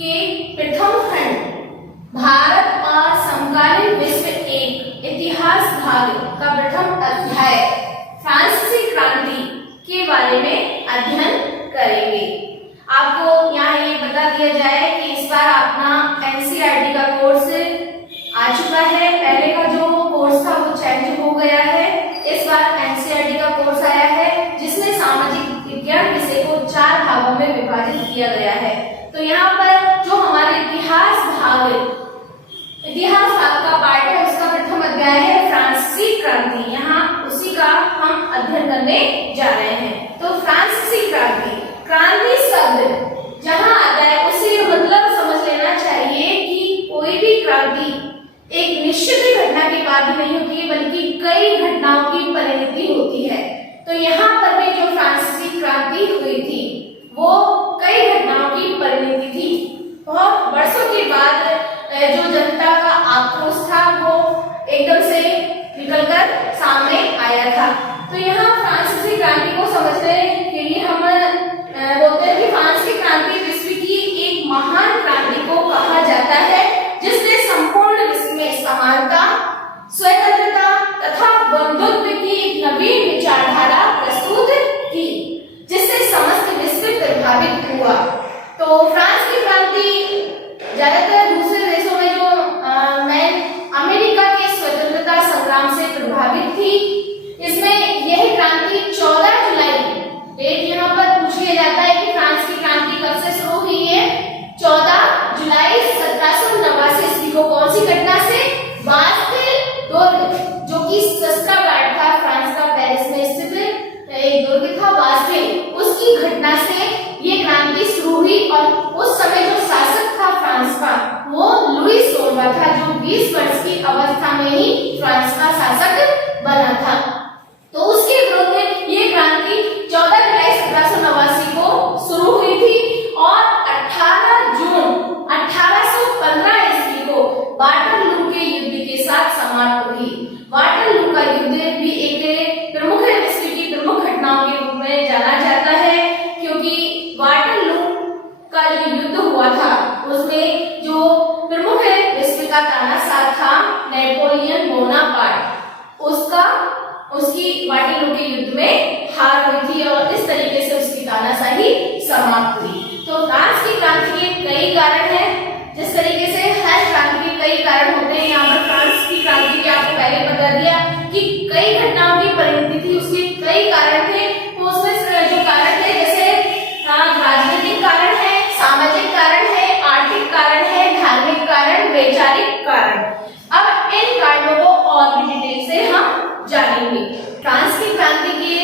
के प्रथम खंड भारत और समकालीन विश्व एक इतिहास भाग का प्रथम अध्याय फ्रांसीसी क्रांति के बारे में अध्ययन करेंगे। आपको यहाँ ये बता दिया जाए कि इस बार अपना एनसीईआरटी का कोर्स आ चुका है। पहले का जो कोर्स था वो चेंज हो गया है। इस बार एनसीईआरटी का कोर्स आया है जिसमें सामाजिक विज्ञान विषय को 4 भागों में विभाजित किया गया है। तो यहाँ पर जो हमारे इतिहास भाग का पार्ट है उसका प्रथम अध्याय है फ्रांसीसी क्रांति। यहाँ उसी का हम अध्ययन करने जा रहे हैं। तो फ्रांसीसी क्रांति शब्द जहाँ आता है उसे मतलब समझ लेना चाहिए कि कोई भी क्रांति एक निश्चित घटना के बाद ही नहीं होती है बल्कि कई घटनाओं की परिणति होती है। तो यहाँ पर भी जो फ्रांसीसी क्रांति हुई थी वो कई घटनाओं की परिणति थी। बहुत वर्षों के बाद जो जनता का आक्रोश था वो एकदम से निकलकर सामने आया था। तो यहाँ फ्रांसीसी क्रांति को समझने के लिए हम बोलते हैं कि फ्रांसीसी क्रांति विश्व की एक महान क्रांति को कहा जाता है जिसने संपूर्ण विश्व में समानता, स्वतंत्रता तथा बंधुत्व की एक नवीन विचारधारा प्रस्तुत की जिससे समस्त विश्व प्रभावित हुआ। तो फ्रांस की क्रांति ज्यादातर दूसरे देशों में जो अमेरिका के स्वतंत्रता संग्राम से प्रभावित थी। इसमें यह क्रांति 14 जुलाई, डेट यहाँ पर पूछ लिया जाता है कि फ्रांस की क्रांति कब से शुरू हुई है। 14 जुलाई 1789 ईस्वी को कौन सी घटना से? बास्टिल दुर्ग, जो कि सस्ता गार्ड था फ्रांस का, पेरिस में स्थित एक दुर्ग था बास्टिल, उसकी घटना से ये क्रांति शुरू हुई। और उस समय जो शासक था फ्रांस का वो लुई 16वां था जो 20 वर्ष की अवस्था में ही फ्रांस का शासक बना था। तो उसके विरोध में ये क्रांति 14 जुलाई 1789 को शुरू हुई थी और 18 जून 1815 ईस्वी को वाटरलू के युद्ध के साथ समाप्त हुई। वाटरलू का युद्ध भी एक प्रमुख विश्व की प्रमुख घटनाओं के रूप में जाना जाता है क्योंकि वाटरलू का जो युद्ध हुआ था उसमें जो प्रमुख विश्व का तानाशाह था नेपोलियन बोनापार्ट, उसकी वाटरलू के युद्ध में हार हुई थी और इस तरीके से उसकी तानाशाही समाप्त हुई। तो फ्रांस की क्रांति के कई कारण हैं। जिस तरीके से हर क्रांति के कई कारण होते हैं, यहाँ पर फ्रांस की क्रांति के आपको पहले बता दिया कि कई घटनाओं की परिणति थी, उसके कई कारण थे। तो उसमें जो कारण थे जैसे राजनीतिक कारण है, सामाजिक कारण है, आर्थिक कारण है, धार्मिक कारण, वैचारिक कारण। अब इन कारणों को और भी डिटेल से हम जानेंगे। फ्रांस की क्रांति के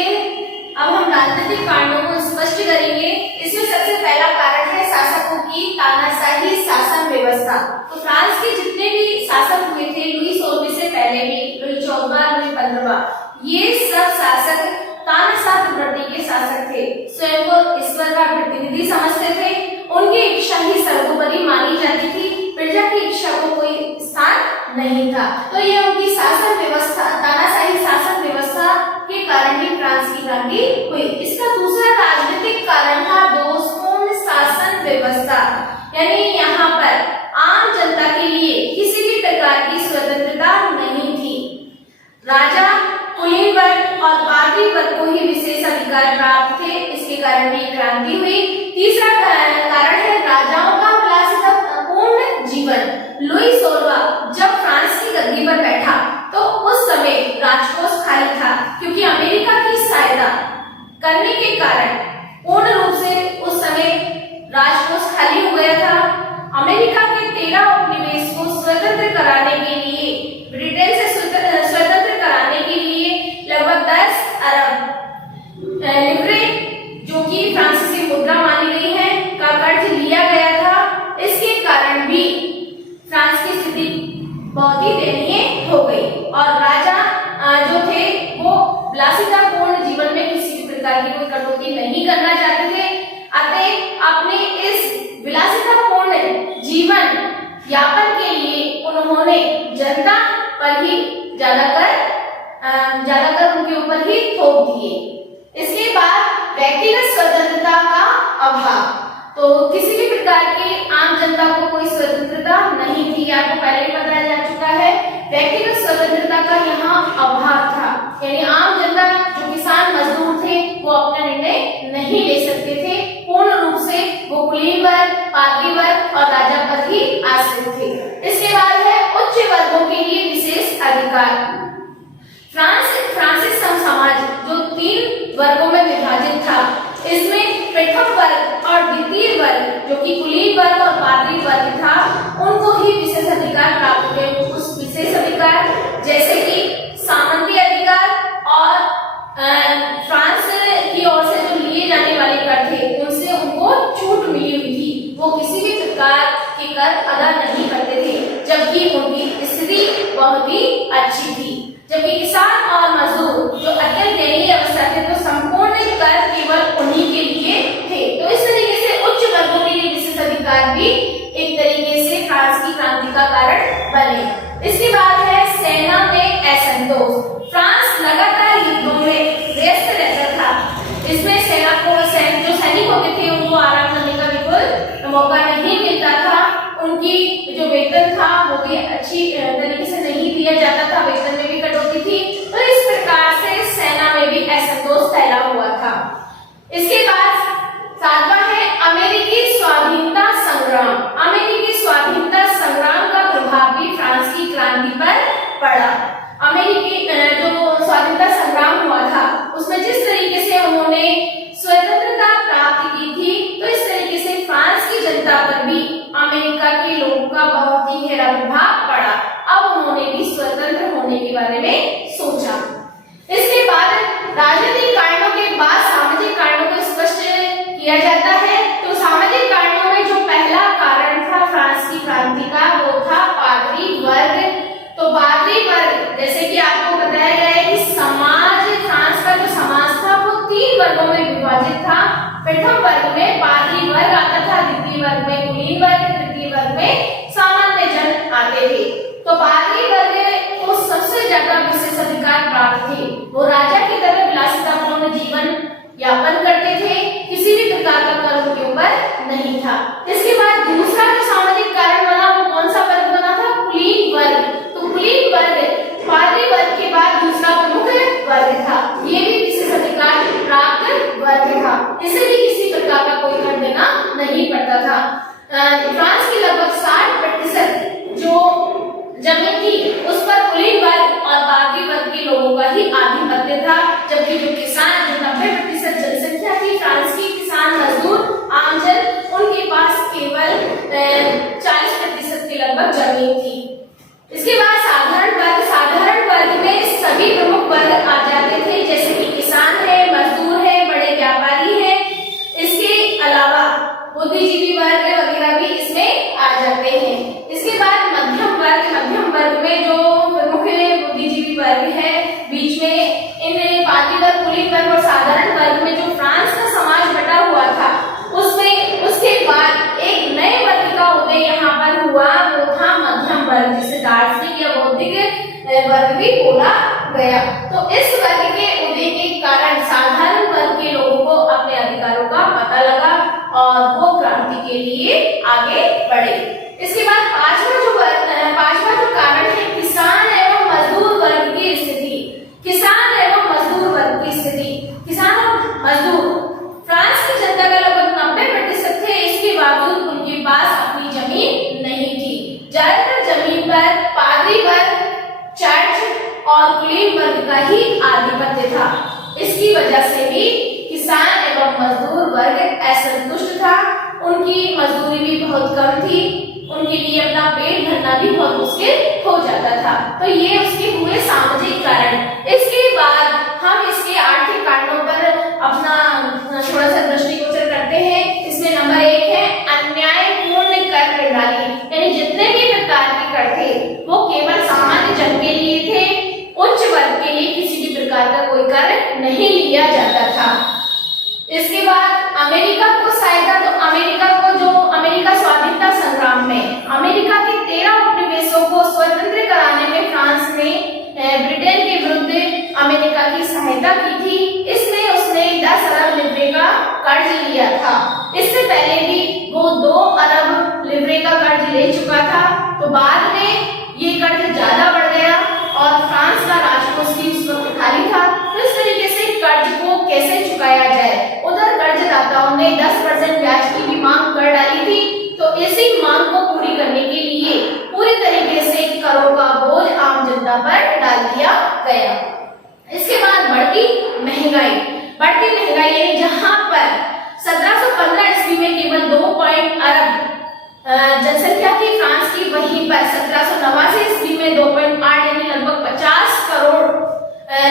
अब हम राजनीतिक कारणों को स्पष्ट करेंगे। इसमें सबसे पहला कारण है शासकों की तानाशाही शासन व्यवस्था। तो फ्रांस के जितने भी शासक हुए थे लुई 16वें से पहले भी, लुई 14वां, लुई 15वां, ये सब शासक तानाशाह प्रवृत्ति के शासक थे। स्वयं को ईश्वर का प्रतिनिधि समझते थे। उनकी इच्छा ही सर्वोपरि मानी जाती थी, प्रजा की इच्छा को कोई स्थान नहीं था। तो यह उनकी शासन व्यवस्था, तानाशाही शासन व्यवस्था के कारण ही फ्रांस की क्रांति हुई। इसका दूसरा राजनीतिक कारण था दोषपूर्ण शासन व्यवस्था, यानी यहाँ पर आम जनता के लिए किसी भी प्रकार की स्वतंत्रता नहीं थी। राजा, कुलीन वर्ग और बाकी वर्ग को ही विशेष अधिकार प्राप्त थे। इसके कारण भी क्रांति हुई। तीसरा कारण है राजाओं का विलासितापूर्ण जीवन। लुई 16वां जब फ्रांस की गद्दी पर बैठा तो उस समय राजकोष खाली था क्योंकि अमेरिका की सहायता करने के कारण पूर्ण रूप से उस समय राजकोष खाली हो गया था। अमेरिका के 13 उपनिवेश को स्वतंत्र कराने के लिए, ब्रिटेन से स्वतंत्र कराने के लिए लगभग 10 अरब लिवरे, जो कि फ्रांसीसी मुद्रा मानी गई है, का कर्ज लिया गया था। इसके कारण भी फ्रांस की स्थिति बहुत ही दयनीय हो गई और राजा जो थे वो विलासितापूर्ण जीवन में किसी भी प्रकार की कोई कटौती नहीं करना चाहते थे। अतः अपने इस विलासितापूर्ण जीवन यापन के लिए उन्होंने जनता पर ही ज्यादातर उनके ऊपर ही थोप दिए। इसके बाद व्यक्तिगत स्वतंत्रता का अभाव। तो किसी भी प्रकार की आम जनता यानी आम जनता जो किसान मजदूर थे वो अपना निर्णय नहीं ले सकते थे। पूर्ण रूप से वो कुलीन वर्ग, पादरी वर्ग और राजा पर ही आश्रित थे। इसके बाद है उच्च वर्गों के लिए विशेष अधिकार। फ्रांसीसी समाज जो 3 वर्गों में विभाजित था, इसमें प्रथम वर्ग और द्वितीय वर्ग जो कि कुलीन वर्ग और पादरी वर्ग था, उनको ही विशेष अधिकार प्राप्त हुए। उस विशेष अधिकार जैसे कि सामंती अधिकार और फ्रांस की ओर से जो लिए जाने वाले कर थे उनसे उनको छूट मिली हुई थी। वो किसी भी प्रकार के कर अदा नहीं करते थे, जबकि उनकी स्थिति बहुत ही अच्छी थी। जबकि किसान और मजदूर जो अत्यंत दयनीय अवस्था थे, तो संपूर्ण कर केवल उन्हीं के लिए थे। तो इस तरीके से उच्च वर्गों के लिए विशेष अधिकार भी एक तरीके से फ्रांस की क्रांति का कारण बने। इसके बाद है सेना में असंतोष। फ्रांस लगातार युद्धों में व्यस्त रहता था। इसमें सेना को जो सैनिक होते थे उनको आराम करने का बिल्कुल मौका नहीं मिलता था। उनकी जो वेतन था वो भी अच्छी तरीके से नहीं दिया जाता था, वेतन में भी कटौती थी। तो इस प्रकार से सेना में भी असंतोष फैला हुआ था। इसके बाद 7वां है अमेरिकी स्वाधीनता संग्राम। अमेरिकी स्वाधीनता संग्राम का प्रभाव भी फ्रांस की क्रांति पर पड़ा। अमेरिकी जो स्वाधीनता संग्राम हुआ था उसमें जिस तरीके से उन्होंने स्वतंत्रता प्राप्त की थी, तो इस तरीके से फ्रांस की जनता पर भी अमेरिका के लोगों का बहुत ही गहरा प्रभाव पड़ा। अब उन्होंने भी स्वतंत्र होने के बारे में सोचा। इसके बाद राजनीतिक कारणों के बाद सामाजिक कारणों को स्पष्ट किया जाता है। तो सामाजिक कारणों में जो पहला कारण था फ्रांस की क्रांति का, वो था पादरी वर्ग। तो पादरी वर्ग, जैसे कि आपको बताया गया है कि समाज, फ्रांस का जो समाज था वो 3 वर्गों में विभाजित था। प्रथम वर्ग में पादरी वर्ग आता था, द्वितीय वर्ग में कुलीन वर्ग, तृतीय वर्ग में सामान्य जन आते थे। तो पादरी वर्ग को सबसे ज्यादा विशेष अधिकार प्राप्त थे। वो राजा की तरह विलासितापूर्ण जीवन यापन करते थे, किसी भी प्रकार का कर उनके ऊपर नहीं था। इसके बाद दूसरा जो सामाजिक कारण बना वो कौन सा वर्ग बना था? कुलीन वर्ग। तो कुलीन वर्ग पादरी वर्ग के बाद दूसरा प्रमुख वर्ग था। ये भी विशेष अधिकार प्राप्त वर्ग था, इसे भी किसी प्रकार का कोई कर देना नहीं पड़ता था। फ्रांस की लगभग 60% जो जमीन थी उस पर कुलीन वर्ग और पादरी वर्ग के लोगों का ही आधिपत्य था, जबकि जो किसान, जो 90% जनसंख्या थी फ्रांस की, किसान, मजदूर, आमजन, उनके पास केवल 40% के लगभग जमीन थी। इसके बाद साधारण वर्ग। साधारण वर्ग में सभी प्रमुख वर्ग आ जाते थे, जैसे कि किसान है, मजदूर है, बड़े व्यापारी है। इसके अलावा बुद्धिजीवी वर्ग वगैरह भी इसमें आ जाते हैं। इसके बाद मध्यम वर्ग। मध्यम वर्ग में जो प्रमुख बुद्धिजीवी वर्ग है, बीच में इन पादरी वर्ग, कुलीन वर्ग और साधारण वर्ग में जो फ्रांस का समाज बटा हुआ था, उसमें उसके बाद एक नए वर्ग का उदय यहाँ पर हुआ, वो था मध्यम वर्ग, जिसे दार्शनिक या बौद्धिक वर्ग भी बोला गया। तो इस वर्ग के उदय के कारण साधारण वर्ग के लोगों को अपने अधिकारों का पता लगा और वो क्रांति के लिए आगे बढ़े। इसके बाद पांचवा जो कारण है किसान एवं मजदूर वर्ग की स्थिति। किसान एवं मजदूर वर्ग की स्थिति। किसान और मजदूर फ्रांस की जनता का लगभग 90% थे, इसके बावजूद उनके पास अपनी जमीन नहीं थी। ज्यादातर जमीन पर पादरी वर्ग, चर्च और कुलीन वर्ग का ही आधिपत्य था। इसकी वजह से भी किसान एवं मजदूर वर्ग असंतुष्ट था। उनकी मजदूरी भी बहुत कम थी, उनके लिए अपना पेट भरना भी बहुत मुश्किल हो जाता था। तो ये उसके हुए सामाजिक कारण। इसके बाद हम इसके आर्थिक कारणों पर अपना थोड़ा सा दृष्टिगोचर करते हैं। इसमें नंबर 1 है अन्यायपूर्ण कर प्रणाली, यानी जितने भी प्रकार के कर थे वो केवल सामान्य जन के लिए थे, उच्च वर्ग के लिए किसी भी प्रकार का कोई कर नहीं लिया जाता था। इसके बाद अमेरिका को सहायता, तो अमेरिका स्वाधीनता संग्राम में अमेरिका के 13 उपनिवेशों को स्वतंत्र कराने में फ्रांस ने ब्रिटेन के विरुद्ध अमेरिका की सहायता की थी। इसमें उसने 10 अरब लिब्रे का कर्ज लिया था। इससे पहले भी वो 2 अरब लिब्रे का कर्ज ले चुका था। तो बाद में ये कर्ज ज्यादा बढ़ गया और फ्रांस का राजकोष भी उस वक्त खाली था। कैसे चुकाया जाए। उधर कर्जदाताओं ने 10% ब्याज की भी मांग कर डाली थी। तो इसी मांग को पूरी करने के लिए पूरी तरीके से करों का बोझ आम जनता पर डाल दिया गया। इसके बाद बढ़ती महंगाई यानी जहां पर 1715 ईस्वी में केवल 2 अरब जनसंख्या थी फ्रांस की, वहीं पर 1789 ईस्वी में 2.8 यानी लगभग 50 करोड़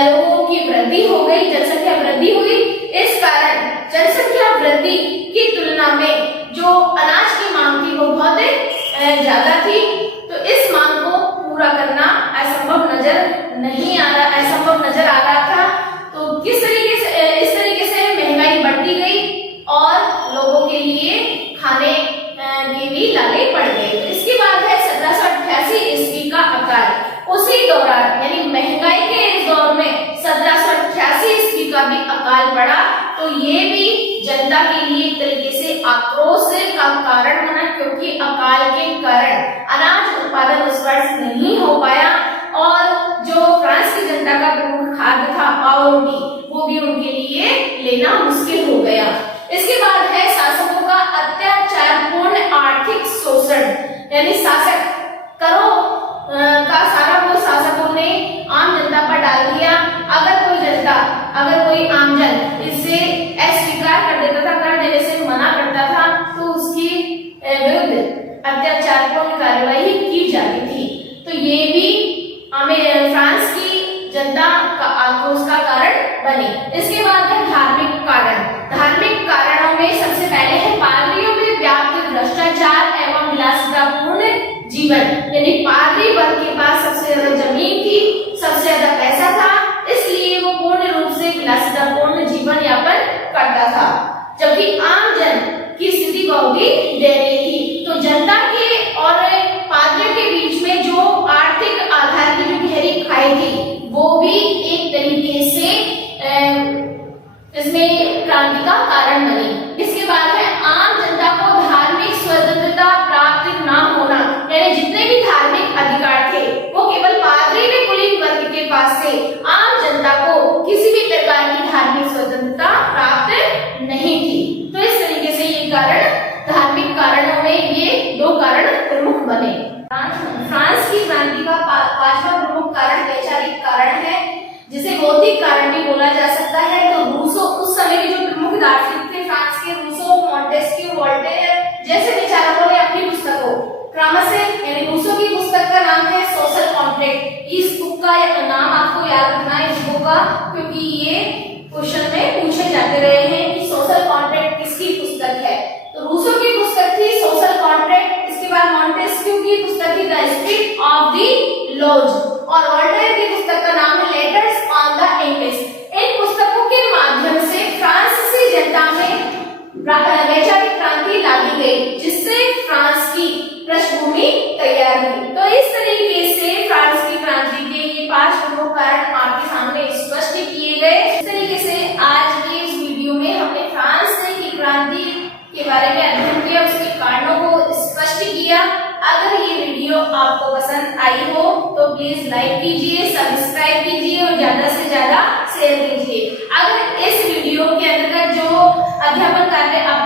लोगों की वृद्धि हो गई, जनसंख्या वृद्धि हुई। इस कारण जनसंख्या वृद्धि की तुलना में जो अनाज की मांग थी वो बहुत ज्यादा थी। तो इस मांग को पूरा करना असंभव नजर आ रहा था। तो किस तरीके से इस तरीके से महंगाई बढ़ती गई और लोगों के लिए खाने के भी लाले पड़ गए। तो इसके बाद है 1788 ईस्वी का अकाल। उसी दौरान यानी महंगाई के इस दौर में 1788 ईस्वी का भी अकाल पड़ा। तो ये भी जनता के लिए एक तरीके से आक्रोश का कारण बना, क्योंकि अकाल के कारण अनाज उत्पादन उस वर्ष नहीं हो पाया और जो फ्रांस की जनता का प्रमुख खाद्य था पाव रोटी, वो भी उनके लिए लेना मुश्किल हो गया। इसके बाद है शासकों का अत्याचारपूर्ण आर्थिक शोषण, यानी शासक करों का सारा बोझ शासकों ने आम जनता पर डाल दिया। अगर कोई आम जन इसे अस्वीकार कर देता था, कर देने से मना करता था, तो उसकी विरुद्ध अत्याचारपूर्ण कार्यवाही की जाती थी। तो ये भी हमें फ्रांस की जनता का आक्रोश का कारण बने। इसके बाद है धार्मिक कारणों में सबसे पहले है पादरियों में व्याप्त भ्रष्टाचार एवं विलासितापूर्ण जीवन, यानी पादरी वर्ग के पास सबसे ज्यादा जमीन थी, सबसे ज्यादा पैसा था, इसलिए वो पूर्ण रूप से विलासितापूर्ण जीवन यापन करता था, जबकि आम जन की स्थिति बहुत ही दयनीय थी। तो जनता के और पादरियों के बीच में जो आर्थिक आधार की जो गहरी खाई थी, वो भी एक तरीके से इसमें क्रांति का कारण बनी। इसके बाद है आम जनता को धार्मिक स्वतंत्रता प्राप्त न होना, यानी जितने भी धार्मिक अधिकार थे वो केवल पादरी व कुलीन वर्ग के पास थे। आम जनता को किसी भी प्रकार की धार्मिक स्वतंत्रता प्राप्त नहीं थी। तो इस तरीके से ये कारण, धार्मिक कारणों में ये दो कारण प्रमुख बने। फ्रांस की क्रांति का पांचवा प्रमुख कारण वैचारिक कारण है, जिसे बौद्धिक कारण भी बोला जा सकता है। तो रूसो, उस समय के जो प्रमुख दार्शनिक थे फ्रांस के, रूसो, मॉन्टेस्क्यू, वोल्टेयर जैसे विचारकों ने अपनी पुस्तकों क्रमशः, यानी रूसो की पुस्तक का नाम है सोशल कॉन्ट्रैक्ट। इस बुक का नाम आपको याद रखना है, इस बुक का, क्योंकि ये क्वेश्चन में पूछे जाते रहे हैं कि सोशल कॉन्ट्रैक्ट किसकी पुस्तक है। तो रूसो की पुस्तक थी सोशल कॉन्ट्रैक्ट। इसके बाद मॉन्टेस्क्यू की पुस्तक थी the spirit of the laws, और वोल्टेयर की पुस्तक का नाम है लेटर्स ऑन द इंग्लिश। इन पुस्तकों के माध्यम से फ्रांसीसी जनता में वैचारिक क्रांति लादी गई, जिससे फ्रांस की पृष्ठभूमि तैयार हुई। तो इस तरीके से फ्रांस की क्रांति के ये 5 प्रमुख कारण आपके सामने स्पष्ट किए गए। इस तरीके से आज के इस वीडियो में हमने फ्रांस की क्रांति के बारे में अध्ययन किया, उसके कारणों को स्पष्ट किया। अगर ये वीडियो आपको पसंद आई हो तो प्लीज लाइक कीजिए, सब्सक्राइब कीजिए और ज्यादा से ज्यादा शेयर कीजिए। अगर इस वीडियो के अंतर्गत जो अध्यापन कार्य आप